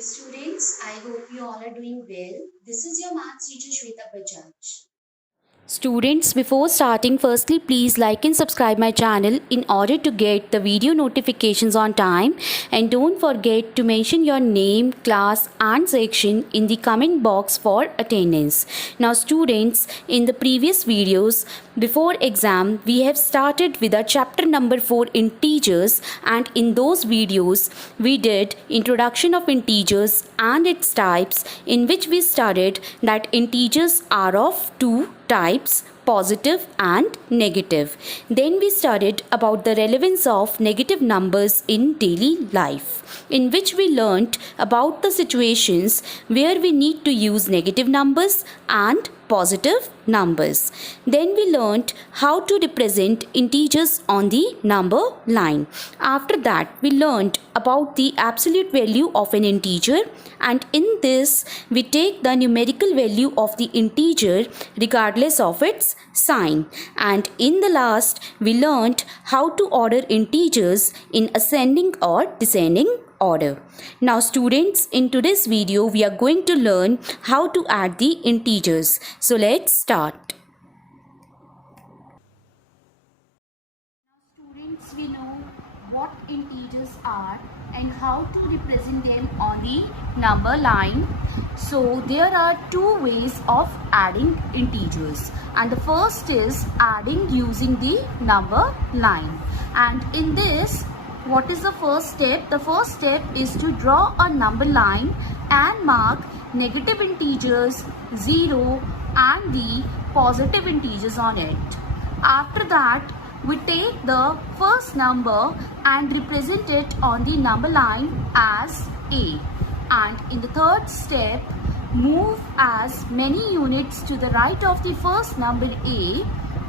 Dear students, I hope you all are doing well. This is your maths teacher Shweta Bajaj. Students, before starting, firstly please like and subscribe my channel in order to get the video notifications on time, and don't forget to mention your name, class and section in the comment box for attendance. Now students, in the previous videos before exam we have started with our chapter number 4 integers, and in those videos we did introduction of integers and its types, in which we studied that integers are of two types, positive and negative. Then we studied about the relevance of negative numbers in daily life, in which we learnt about the situations where we need to use negative numbers and positive numbers. Then we learnt how to represent integers on the number line. After that, we learnt about the absolute value of an integer, and in this we take the numerical value of the integer regardless of its sign. And in the last, we learnt how to order integers in ascending or descending order. Now students, in today's video we are going to learn how to add the integers. So let's start. Students, we know what integers are and how to represent them on the number line. So there are two ways of adding integers, and the first is adding using the number line. And in this, what is the first step? The first step is to draw a number line and mark negative integers 0 and the positive integers on it. After that, we take the first number and represent it on the number line as A. And in the third step, move as many units to the right of the first number A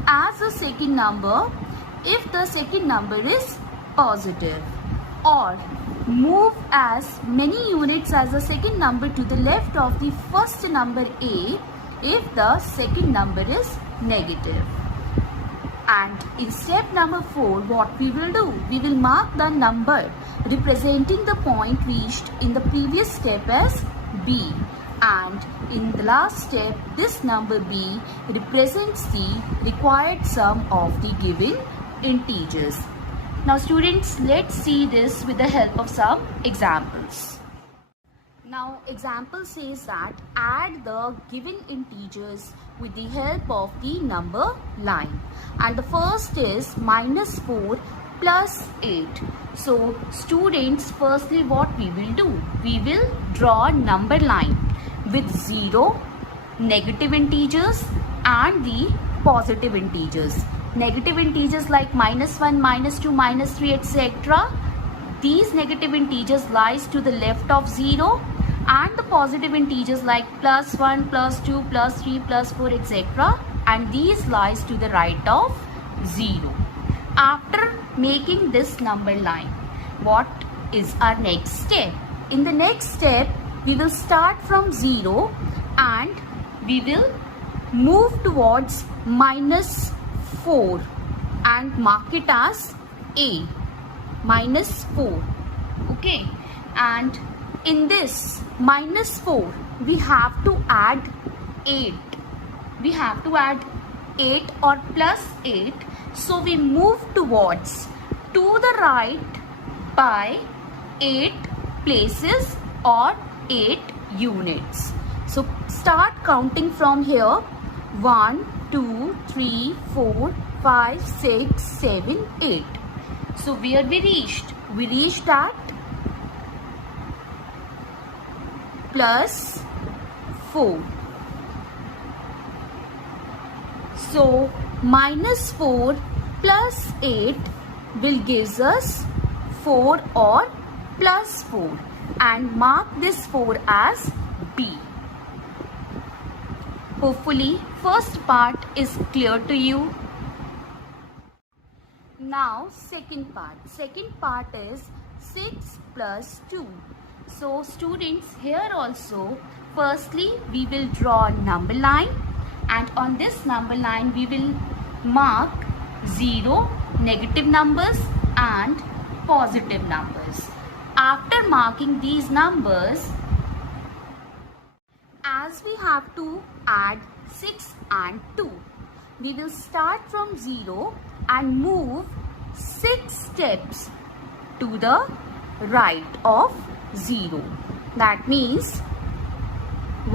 as the second number if the second number is positive, or move as many units as the second number to the left of the first number A if the second number is negative. And in step number 4, what we will do? We will mark the number representing the point reached in the previous step as B. And in the last step, this number B represents the required sum of the given integers. Now students, let's see this with the help of some examples. Now example says that add the given integers with the help of the number line, and the first is -4 plus 8. So students, firstly what we will do? We will draw a number line with 0, negative integers and the positive integers. Negative integers like -1, -2, -3, etc. These negative integers lies to the left of 0, and the positive integers like +1, +2, +3, +4, etc. and these lies to the right of 0. After making this number line, what is our next step? In the next step, we will start from 0 and we will move towards -4 and mark it as A, -4. Okay, and in this -4 we have to add 8. We have to add 8 or +8. So we move towards to the right by 8 places or 8 units. So start counting from here. 1, 2, 3, 4, 5, 6, 7, 8. So where we reached? We reached at +4. So -4 plus 8 will gives us 4 or +4, and mark this 4 as B. Hopefully first part is clear to you. Now second part. Second part is 6 plus 2. So students, here also firstly we will draw a number line, and on this number line we will mark 0, negative numbers and positive numbers. After marking these numbers, as we have to add 6 and 2, we will start from 0 and move 6 steps to the right of 0. That means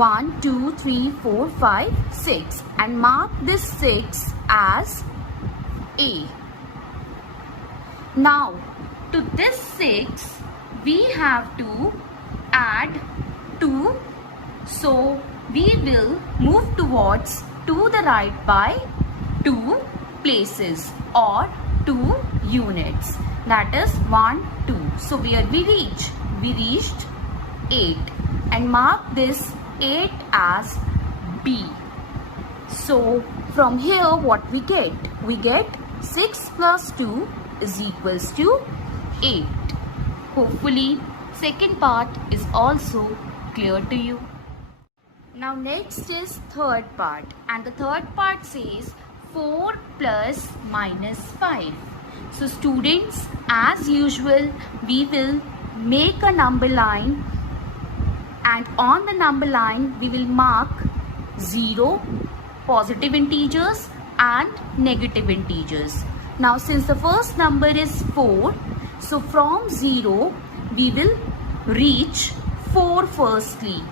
1, 2, 3, 4, 5, 6 and mark this 6 as A. Now to this 6 we have to add 2, so we will move towards to the right by 2 places or 2 units, that is 1, 2. So where we reach? We reached 8 and mark this 8 as B. So from here what we get? We get 6 plus 2 is equals to 8. Hopefully second part is also clear to you. Now next is third part, and the third part says 4 plus minus 5. So students, as usual, we will make a number line, and on the number line we will mark 0, positive integers and negative integers. Now since the first number is 4, so from 0 we will reach 4 firstly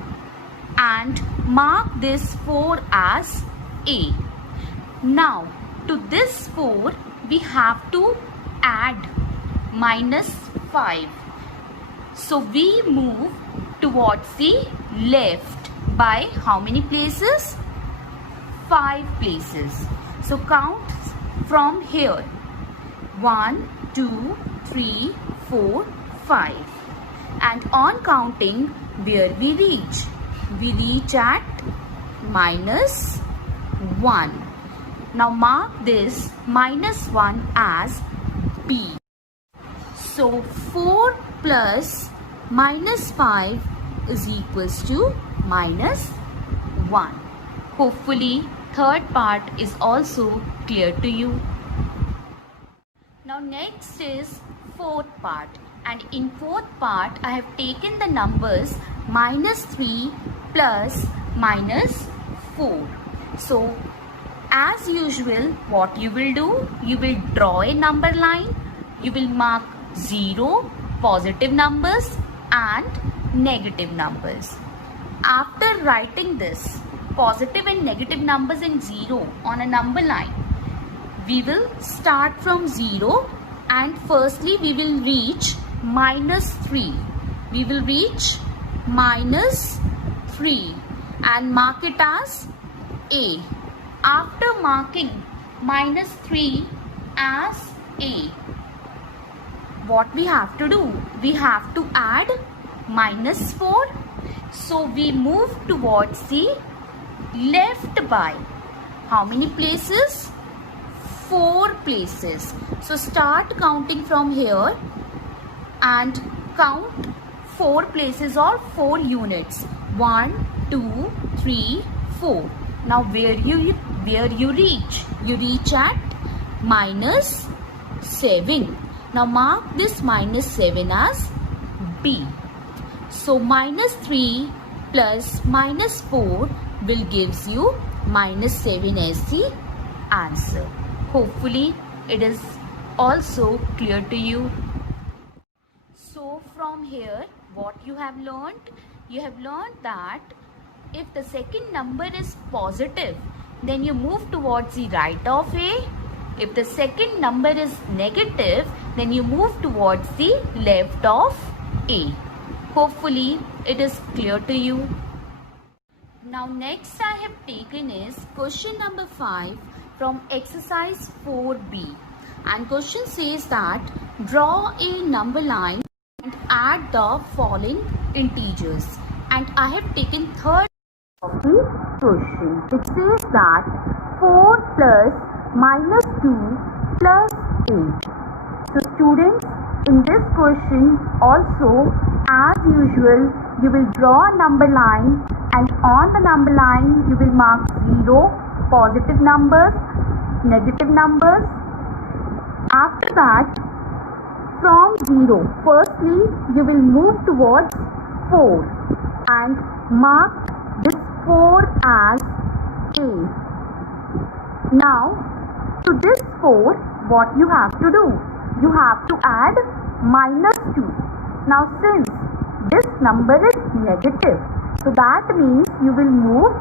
and mark this 4 as A. Now to this 4 we have to add minus 5. So we move towards the left by how many places? 5 places. So count from here. 1, 2, 3, 4, 5. And on counting, where we reach? We reach at minus 1. Now mark this minus 1 as B. So 4 plus minus 5 is equals to minus 1. Hopefully third part is also clear to you. Now next is fourth part, and in fourth part I have taken the numbers minus 3 plus minus 4. So as usual, what you will do? You will draw a number line. You will mark 0, positive numbers and negative numbers. After writing this positive and negative numbers in 0 on a number line, we will start from 0 and firstly we will reach minus 3. We will reach minus 3 and mark it as A. After marking minus 3 as A, what we have to do? We have to add minus 4. So we move towards the left by how many places? 4 places. So start counting from here and count 4 places or 4 units. 1, 2, 3, 4. Now where you reach? You reach at minus 7. Now mark this minus 7 as B. So minus 3 plus minus 4 will gives you minus 7 as the answer. Hopefully it is also clear to you. So from here what you have learned? You have learned that if the second number is positive, then you move towards the right of A. If the second number is negative, then you move towards the left of A. Hopefully it is clear to you. Now next I have taken is question number 5 from exercise 4B. And question says that draw a number line and add the following integers. And I have taken third of the question. It says that 4 plus minus 2 plus 8. So students, in this question also, as usual, you will draw a number line, and on the number line you will mark 0, positive numbers, negative numbers. After that, from 0, firstly you will move towards 4 and mark this 4 as A. Now to this 4, what you have to do? You have to add -2. Now since this number is negative, so that means you will move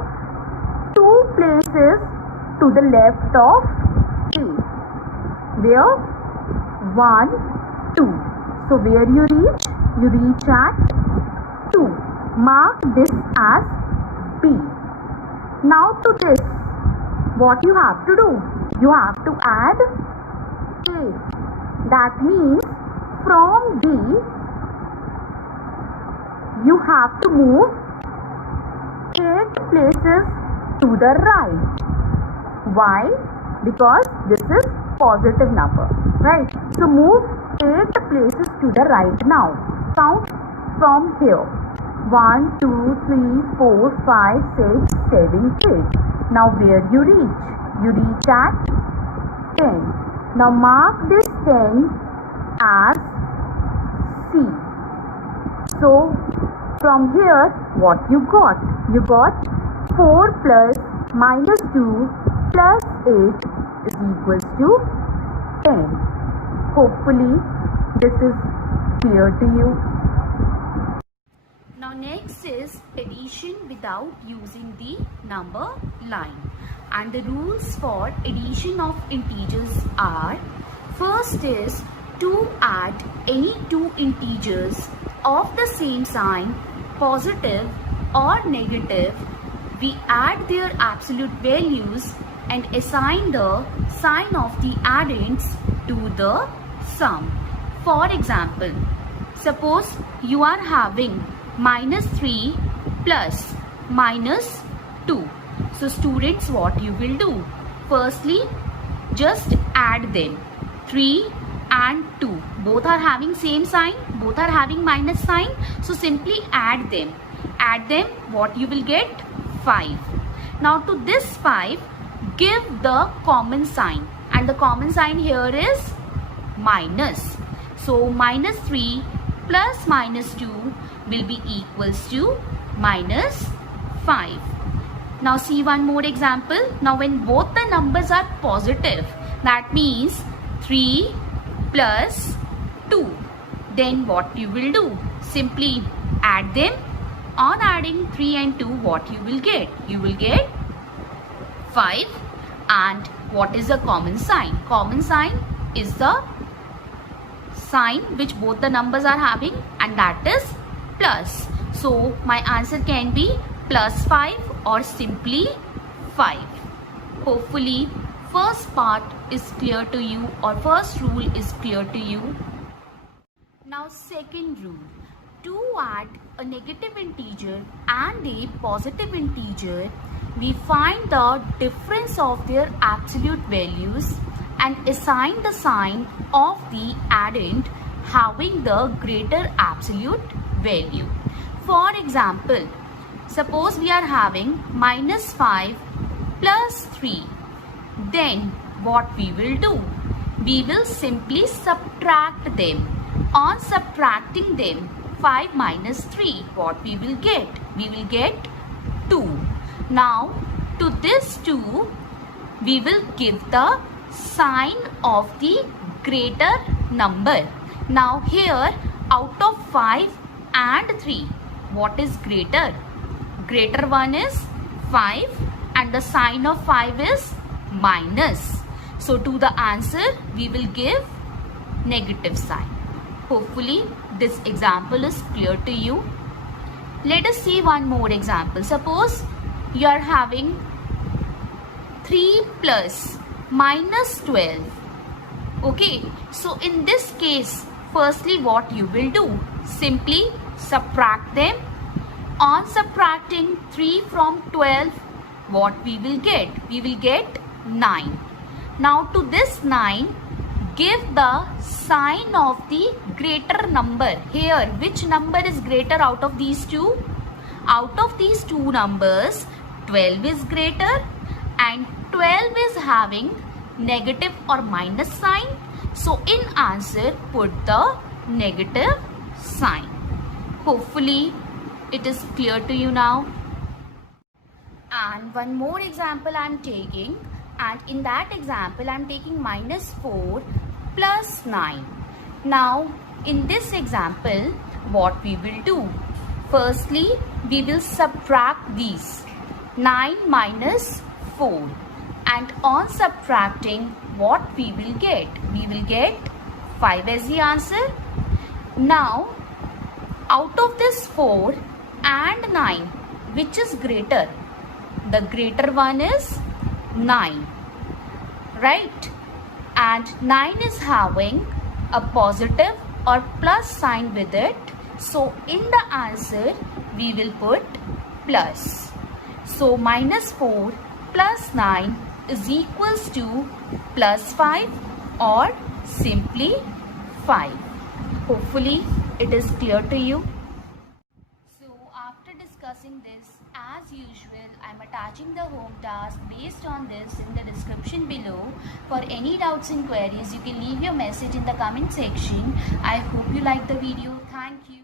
2 places to the left of A. Where? 1, 2. So where you reach? You reach at 2. Mark this as B. Now to this, what you have to do? You have to add A. That means from B, you have to move 8 places to the right. Why? Because this is positive number, right? So move 8 places to the right now. Count from here. 1, 2, 3, 4, 5, 6, 7, 8. Now where you reach? You reach at 10. Now mark this 10 as C. So from here, what you got? You got 4 plus -2 plus 8 is equals to 10. Hopefully this is clear to you. Now next is addition without using the number line. And the rules for addition of integers are, first is to add any two integers of the same sign, positive or negative, we add their absolute values and assign the sign of the addends to the sum. For example, suppose you are having -3 plus -2. So students, what you will do? Firstly, just add them. 3 and 2. Both are having same sign. Both are having minus sign. So simply add them. Add them. What you will get? 5. Now to this 5, give the common sign. And the common sign here is minus. So -3 plus -2 will be equals to -5. Now see one more example. Now when both the numbers are positive, that means 3 plus 2. Then what you will do? Simply add them. On adding 3 and 2, what you will get? You will get 5. And what is the common sign? Common sign is the sign which both the numbers are having, and that is plus. So my answer can be +5 or simply 5. Hopefully first part is clear to you, or first rule is clear to you. Now second rule. To add a negative integer and a positive integer, we find the difference of their absolute values and assign the sign of the addend having the greater absolute value. For example, suppose we are having -5 plus 3. Then what we will do? We will simply subtract them. On subtracting them, 5 minus 3, what we will get? We will get 2. Now to this 2, we will give the sign of the greater number. Now here, out of 5 and 3, what is greater? Greater one is 5 and the sign of 5 is minus. So to the answer, we will give negative sign. Hopefully this example is clear to you. Let us see one more example. Suppose you are having 3 plus -12. Okay, so in this case, firstly what you will do? Simply subtract them. On subtracting 3 from 12, what we will get? We will get 9. Now to this 9, give the sign of the greater number. Here, which number is greater out of these two? Out of these two numbers, 12 is greater and 12 is having negative or minus sign. So in answer, put the negative sign. Hopefully it is clear to you now. And one more example I am taking, and in that example I am taking -4 plus 9. Now in this example, what we will do? Firstly, we will subtract these 9 minus 4, and on subtracting, what we will get? We will get 5 as the answer. Now out of this 4 and 9, which is greater? The greater one is 9, right? And 9 is having a positive or plus sign with it. So in the answer, we will put plus. So -4 plus 9 is equals to +5 or simply 5. Hopefully it is clear to you. So after discussing this, as usual, I am attaching the home task based on this in the description below. For any doubts and queries, you can leave your message in the comment section. I hope you like the video. Thank you.